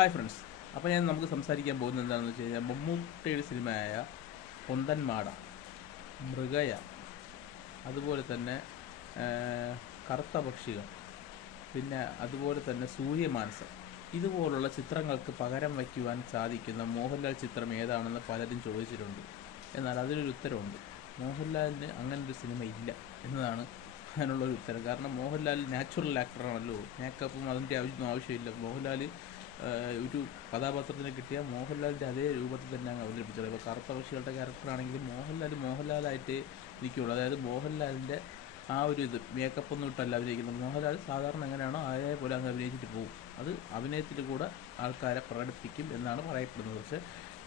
Hi friends. അപ്പോൾ നമുക്ക് സംസാരിക്കാൻ പോകുന്നത് എന്താണെന്ന് വെച്ച് കഴിഞ്ഞാൽ മമ്മൂട്ടിയുടെ സിനിമയായ പൊന്തന്മാട, മൃഗയ, അതുപോലെ തന്നെ കറുത്ത പക്ഷികൾ, പിന്നെ അതുപോലെ തന്നെ സൂര്യമാനസം, ഇതുപോലുള്ള ചിത്രങ്ങൾക്ക് പകരം വയ്ക്കുവാൻ സാധിക്കുന്ന മോഹൻലാൽ ചിത്രം ഏതാണെന്ന് പലരും ചോദിച്ചിട്ടുണ്ട്. എന്നാൽ അതിനൊരു ഉത്തരവുണ്ട്. മോഹൻലാലിന് അങ്ങനൊരു സിനിമ ഇല്ല എന്നതാണ് അതിനുള്ളൊരു ഉത്തരം. കാരണം മോഹൻലാൽ നാച്ചുറൽ ആക്ടറാണല്ലോ, മേക്കപ്പും അതിൻ്റെ ആവശ്യമില്ല. മോഹൻലാൽ ഒരു കഥാപാത്രത്തിനെ കിട്ടിയാൽ മോഹൻലാലിൻ്റെ അതേ രൂപത്തിൽ തന്നെ അങ്ങ് അവതരിപ്പിച്ചത്. ഇപ്പോൾ കറുത്ത പക്ഷികളുടെ ക്യാരക്ടറാണെങ്കിലും മോഹൻലാലായിട്ട് ഇരിക്കുകയുള്ളൂ. അതായത് മോഹൻലാലിൻ്റെ ആ ഒരു മേക്കപ്പൊന്നും ഇട്ടല്ല അഭിനയിക്കുന്നത്. മോഹൻലാൽ സാധാരണ എങ്ങനെയാണോ അതേപോലെ അങ്ങ് അഭിനയിച്ചിട്ട് പോകും. അത് അഭിനയത്തിൽ കൂടെ ആൾക്കാരെ പ്രകടിപ്പിക്കും എന്നാണ് പറയപ്പെടുന്നത്. പക്ഷേ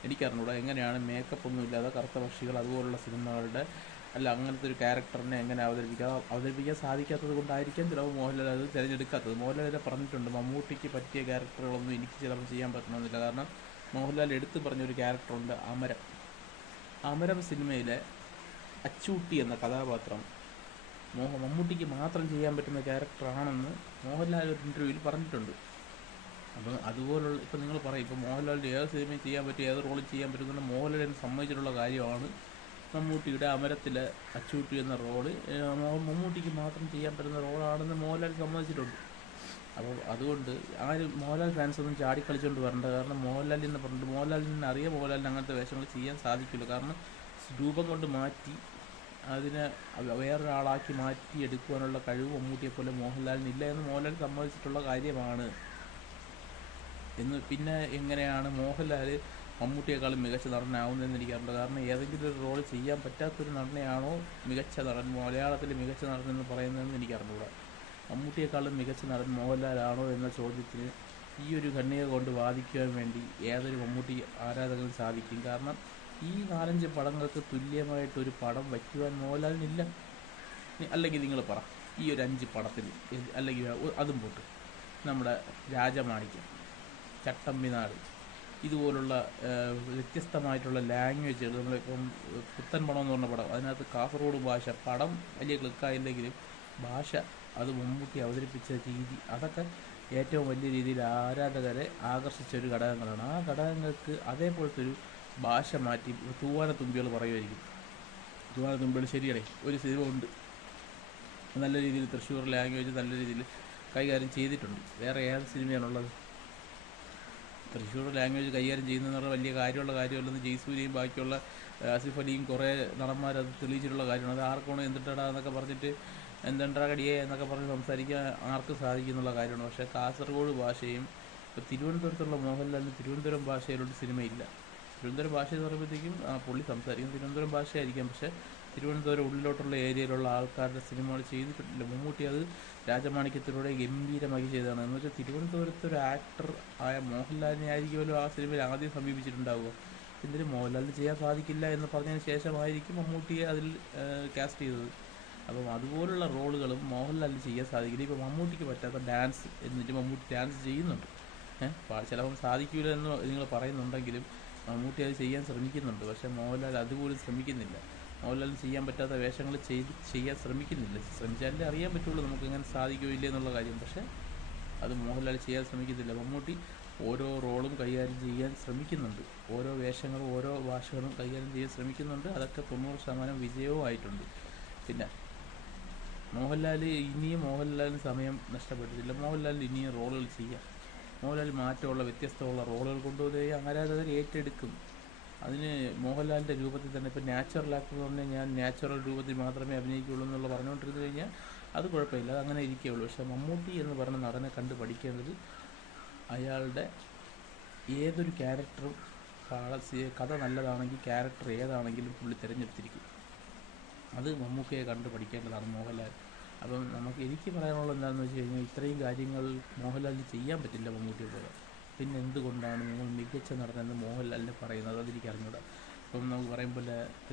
എനിക്കറിഞ്ഞൂടാ എങ്ങനെയാണ് മേക്കപ്പൊന്നും ഇല്ലാതെ കറുത്ത പക്ഷികൾ അതുപോലുള്ള സിനിമകളുടെ അങ്ങനത്തെ ഒരു ക്യാരക്ടറിനെ എങ്ങനെ അവതരിപ്പിക്കാൻ സാധിക്കാത്തത് കൊണ്ടായിരിക്കാം ചിലപ്പോൾ മോഹൻലാൽ അത് തിരഞ്ഞെടുക്കാത്തത്. മോഹൻലാൽ പറഞ്ഞിട്ടുണ്ട്, മമ്മൂട്ടിക്ക് പറ്റിയ ക്യാരക്ടറുകളൊന്നും എനിക്ക് ചിലപ്പോൾ ചെയ്യാൻ പറ്റണമെന്നില്ല. കാരണം മോഹൻലാൽ എടുത്തു പറഞ്ഞൊരു ക്യാരക്ടറുണ്ട്, അമരം സിനിമയിലെ അച്ചൂട്ടി എന്ന കഥാപാത്രം മമ്മൂട്ടിക്ക് മാത്രം ചെയ്യാൻ പറ്റുന്ന ക്യാരക്ടറാണെന്ന് മോഹൻലാൽ ഒരു ഇൻ്റർവ്യൂവിൽ പറഞ്ഞിട്ടുണ്ട്. അപ്പം അതുപോലുള്ള ഇപ്പം നിങ്ങൾ പറയും, ഇപ്പോൾ മോഹൻലാലിൻ്റെ ഏത് സിനിമയും ചെയ്യാൻ പറ്റും, ഏത് റോളും ചെയ്യാൻ പറ്റുന്ന മോഹൻലാലിനെ സംബന്ധിച്ചിട്ടുള്ള കാര്യമാണ് മമ്മൂട്ടിയുടെ അമരത്തിലെ അച്ചൂട്ടി എന്ന റോള് മമ്മൂട്ടിക്ക് മാത്രം ചെയ്യാൻ പറ്റുന്ന റോളാണെന്ന് മോഹൻലാൽ സമ്മതിച്ചിട്ടുണ്ട്. അപ്പോൾ അതുകൊണ്ട് മോഹൻലാൽ ഫാൻസ് ഒന്നും ചാടിക്കളിച്ചുകൊണ്ട് വരണ്ട. കാരണം മോഹൻലാലിൽ നിന്ന് പറഞ്ഞിട്ട് മോഹൻലാലിന് അറിയാം മോഹൻലാലിന് അങ്ങനത്തെ വേഷങ്ങൾ ചെയ്യാൻ സാധിക്കില്ല. കാരണം രൂപം കൊണ്ട് മാറ്റി അതിനെ വേറൊരാളാക്കി മാറ്റി എടുക്കുവാനുള്ള കഴിവ് മമ്മൂട്ടിയെപ്പോലെ മോഹൻലാലിനില്ല എന്ന് മോഹൻലാൽ സമ്മതിച്ചിട്ടുള്ള കാര്യമാണ്. പിന്നെ എങ്ങനെയാണ് മോഹൻലാൽ മമ്മൂട്ടിയെക്കാളും മികച്ച നടനാവുന്നതെന്ന് എനിക്കറിയില്ല. കാരണം ഏതെങ്കിലും ഒരു റോൾ ചെയ്യാൻ പറ്റാത്തൊരു നടനെയാണോ മികച്ച നടൻ, മലയാളത്തിലെ മികച്ച നടൻ എന്ന് പറയുന്നതെന്ന് എനിക്കറിഞ്ഞൂടാ. മമ്മൂട്ടിയെക്കാളും മികച്ച നടൻ മോഹൻലാലാണോ എന്ന ചോദ്യത്തിന് ഈ ഒരു ഖണ്ഡിക കൊണ്ട് വാദിക്കുവാൻ വേണ്ടി ഏതൊരു മമ്മൂട്ടി ആരാധകനും സാധിക്കും. കാരണം ഈ 4-5 പടങ്ങൾക്ക് തുല്യമായിട്ടൊരു പടം വയ്ക്കുവാൻ മോഹൻലാലിനില്ല. അല്ലെങ്കിൽ നിങ്ങൾ പറ, ഈ ഒരു 5 പടത്തിൽ, അല്ലെങ്കിൽ അതും പോട്ട് നമ്മുടെ രാജമാണിക്യം, ചട്ടമ്പിനാട്, ഇതുപോലുള്ള വ്യത്യസ്തമായിട്ടുള്ള ലാംഗ്വേജുകൾ, നമ്മളിപ്പം പുത്തൻ പടം എന്ന് പറഞ്ഞ പടം, അതിനകത്ത് കാസർഗോഡ് ഭാഷ, പടം വലിയ ക്ലിക്കായില്ലെങ്കിലും ഭാഷ, അത് മമ്മൂട്ടി അവതരിപ്പിച്ച രീതി, അതൊക്കെ ഏറ്റവും വലിയ രീതിയിൽ ആരാധകരെ ആകർഷിച്ച ഒരു ഘടകങ്ങളാണ്. ആ ഘടകങ്ങൾക്ക് അതേപോലത്തെ ഒരു ഭാഷ മാറ്റി തൂവാനത്തുമ്പികൾ പറയുമായിരിക്കും. തൂവാനത്തുമ്പികൾ ശരിയടേ, ഒരു സിനിമ ഉണ്ട് നല്ല രീതിയിൽ തൃശ്ശൂർ ലാംഗ്വേജ് നല്ല രീതിയിൽ കൈകാര്യം ചെയ്തിട്ടുണ്ട്. വേറെ ഏത് സിനിമയാണുള്ളത് തൃശ്ശൂർ ലാംഗ്വേജ് കൈകാര്യം ചെയ്യുന്നതെന്ന് പറഞ്ഞാൽ വലിയ കാര്യമുള്ള കാര്യമല്ലെന്ന് ജയ്സൂര്യയും ബാക്കിയുള്ള ആസിഫ് അലിയും കുറേ നടന്മാരത് തെളിയിച്ചിട്ടുള്ള കാര്യമാണ്. അത് ആർക്കാണോ എന്തിട്ടാ എന്നൊക്കെ പറഞ്ഞിട്ട് എന്തെണ്ടാ കടിയേ എന്നൊക്കെ പറഞ്ഞ് സംസാരിക്കാൻ ആർക്കും സാധിക്കുന്നുള്ള കാര്യമാണ്. പക്ഷേ കാസർഗോഡ് ഭാഷയും ഇപ്പോൾ തിരുവനന്തപുരത്തുള്ള മോഹൻലാലിന് തിരുവനന്തപുരം ഭാഷയിലോട്ട് സിനിമയില്ല. തിരുവനന്തപുരം ഭാഷ എന്ന് പറയുമ്പോഴത്തേക്കും പുള്ളി സംസാരിക്കും തിരുവനന്തപുരം ഭാഷയായിരിക്കാം, പക്ഷേ തിരുവനന്തപുരം ഉള്ളിലോട്ടുള്ള ഏരിയയിലുള്ള ആൾക്കാരുടെ സിനിമകൾ ചെയ്തിട്ടില്ല. മമ്മൂട്ടി അത് രാജമാണിക്യത്തിലൂടെ ഗംഭീരമായി ചെയ്തതാണ്. എന്ന് വെച്ചാൽ തിരുവനന്തപുരത്ത് ഒരു ആക്ടർ ആയ മോഹൻലാലിനെ ആയിരിക്കുമല്ലോ ആ സിനിമയിൽ ആദ്യം സമീപിച്ചിട്ടുണ്ടാവുക. എന്തിനും മോഹൻലാലിന് ചെയ്യാൻ സാധിക്കില്ല എന്ന് പറഞ്ഞതിന് ശേഷമായിരിക്കും മമ്മൂട്ടിയെ അതിൽ കാസ്റ്റ് ചെയ്തത്. അപ്പം അതുപോലുള്ള റോളുകളും മോഹൻലാലിന് ചെയ്യാൻ സാധിക്കില്ല. ഇപ്പോൾ മമ്മൂട്ടിക്ക് പറ്റാത്ത ഡാൻസ് എന്നിട്ട് മമ്മൂട്ടി ഡാൻസ് ചെയ്യുന്നുണ്ട്. ചിലപ്പം സാധിക്കില്ല എന്ന് നിങ്ങൾ പറയുന്നുണ്ടെങ്കിലും മമ്മൂട്ടി അത് ചെയ്യാൻ ശ്രമിക്കുന്നുണ്ട്. പക്ഷേ മോഹൻലാൽ അതുപോലും ശ്രമിക്കുന്നില്ല. മോഹൻലാലിന് ചെയ്യാൻ പറ്റാത്ത വേഷങ്ങൾ ചെയ്യാൻ ശ്രമിക്കുന്നില്ല. ശ്രമിച്ചാലേ അറിയാൻ പറ്റുള്ളൂ നമുക്ക് എങ്ങനെ സാധിക്കുമോ ഇല്ലേ എന്നുള്ള കാര്യം. പക്ഷേ അത് മോഹൻലാൽ ചെയ്യാൻ ശ്രമിക്കുന്നില്ല. മമ്മൂട്ടി ഓരോ റോളും കൈകാര്യം ചെയ്യാൻ ശ്രമിക്കുന്നുണ്ട്. ഓരോ വേഷങ്ങളും ഓരോ ഭാഷകളും കൈകാര്യം ചെയ്യാൻ ശ്രമിക്കുന്നുണ്ട്. അതൊക്കെ 90% വിജയവും ആയിട്ടുണ്ട്. പിന്നെ മോഹൻലാലിന് സമയം നഷ്ടപ്പെട്ടിട്ടില്ല. മോഹൻലാലിന് ഇനിയും റോളുകൾ ചെയ്യാം. മോഹൻലാൽ മാറ്റമുള്ള വ്യത്യസ്തമുള്ള റോളുകൾ കൊണ്ടുപോയി ആരാധകർ ഏറ്റെടുക്കും. അതിന് മോഹൻലാലിൻ്റെ രൂപത്തിൽ തന്നെ, ഇപ്പോൾ നാച്ചുറൽ ആക്ടർ എന്ന് പറഞ്ഞാൽ ഞാൻ നാച്ചുറൽ രൂപത്തിൽ മാത്രമേ അഭിനയിക്കുകയുള്ളൂ എന്നുള്ള പറഞ്ഞുകൊണ്ടിരുന്നു കഴിഞ്ഞാൽ അത് കുഴപ്പമില്ല, അത് അങ്ങനെ ഇരിക്കുകയുള്ളൂ. പക്ഷേ മമ്മൂട്ടി എന്ന് പറഞ്ഞ നടനെ കണ്ട് പഠിക്കേണ്ടത് അയാളുടെ ഏതൊരു ക്യാരക്ടറും കഥ നല്ലതാണെങ്കിൽ ക്യാരക്ടർ ഏതാണെങ്കിലും പുള്ളി തിരഞ്ഞെടുത്തിരിക്കും. അത് മമ്മൂക്കയെ കണ്ട് പഠിക്കേണ്ടതാണ് മോഹൻലാൽ. അപ്പം എനിക്ക് പറയാനുള്ളത് എന്താണെന്ന് വെച്ച് കഴിഞ്ഞാൽ ഇത്രയും കാര്യങ്ങൾ മോഹൻലാലിന് ചെയ്യാൻ പറ്റില്ല മമ്മൂട്ടിയെ പോലെ. പിന്നെ എന്തുകൊണ്ടാണ് നിങ്ങൾ മികച്ച നടനെന്ന് മോഹൻലാലിനെ പറയുന്നത്? അതെനിക്ക് അറിഞ്ഞൂടാ. ഇപ്പം നമുക്ക് പറയുമ്പോൾ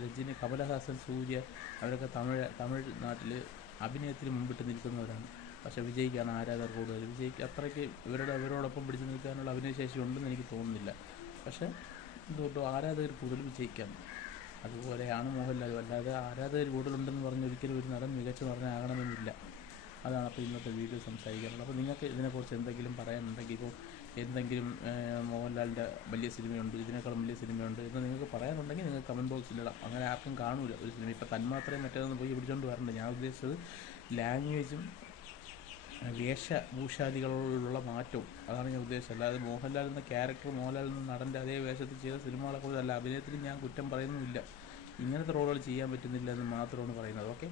രജനി, കമലഹാസൻ, സൂര്യ, അവരൊക്കെ തമിഴ് നാട്ടിൽ അഭിനയത്തിന് മുമ്പിട്ട് നിൽക്കുന്നവരാണ്. പക്ഷേ വിജയ്ക്കാണ് ആരാധകർ കൂടുതൽ. വിജയ്ക്ക് അത്രയ്ക്ക് അവരോടൊപ്പം പിടിച്ചു നിൽക്കാനുള്ള അഭിനയശേഷി ഉണ്ടെന്ന് എനിക്ക് തോന്നുന്നില്ല. പക്ഷേ എന്തുകൊണ്ടോ ആരാധകർ കൂടുതൽ വിജയിക്കാണ്. അതുപോലെയാണ് മോഹൻലാൽ. അല്ലാതെ ആരാധകർ കൂടുതലുണ്ടെന്ന് പറഞ്ഞ് ഒരിക്കലും ഒരു നടൻ മികച്ച നടനാകണമെന്നില്ല. അതാണ് അപ്പോൾ ഇന്നത്തെ വീഡിയോ സംസാരിക്കാനുള്ളത്. അപ്പോൾ നിങ്ങൾക്ക് ഇതിനെക്കുറിച്ച് എന്തെങ്കിലും പറയാനുണ്ടെങ്കിൽ ഇപ്പോൾ എന്തെങ്കിലും മോഹൻലാലിൻ്റെ വലിയ സിനിമയുണ്ട്, ഇതിനേക്കാളും വലിയ സിനിമയുണ്ട് എന്ന് നിങ്ങൾക്ക് പറയാനുണ്ടെങ്കിൽ നിങ്ങൾക്ക് കമൻറ്റ് ബോക്സിലിടാം. അങ്ങനെ ആർക്കും കാണൂല ഒരു സിനിമ. ഇപ്പോൾ തന്മാത്രയും മറ്റേതൊന്നും പോയി പിടിച്ചുകൊണ്ട് വരണ്ട. ഞാൻ ഉദ്ദേശിച്ചത് ലാംഗ്വേജും വേഷഭൂഷാദികളിലുള്ള മാറ്റവും, അതാണ് ഞാൻ ഉദ്ദേശിച്ചത്. അല്ലാതെ മോഹൻലാൽ എന്ന ക്യാരക്ടർ, മോഹൻലാൽ എന്ന നടൻ്റെ അതേ വേഷത്തിൽ ചെയ്ത സിനിമകളെക്കുറിച്ചല്ല. അഭിനയത്തിൽ ഞാൻ കുറ്റം പറയുന്നുമില്ല. ഇങ്ങനത്തെ റോളുകൾ ചെയ്യാൻ പറ്റുന്നില്ല എന്ന് മാത്രമാണ് പറയുന്നത്. ഓക്കെ.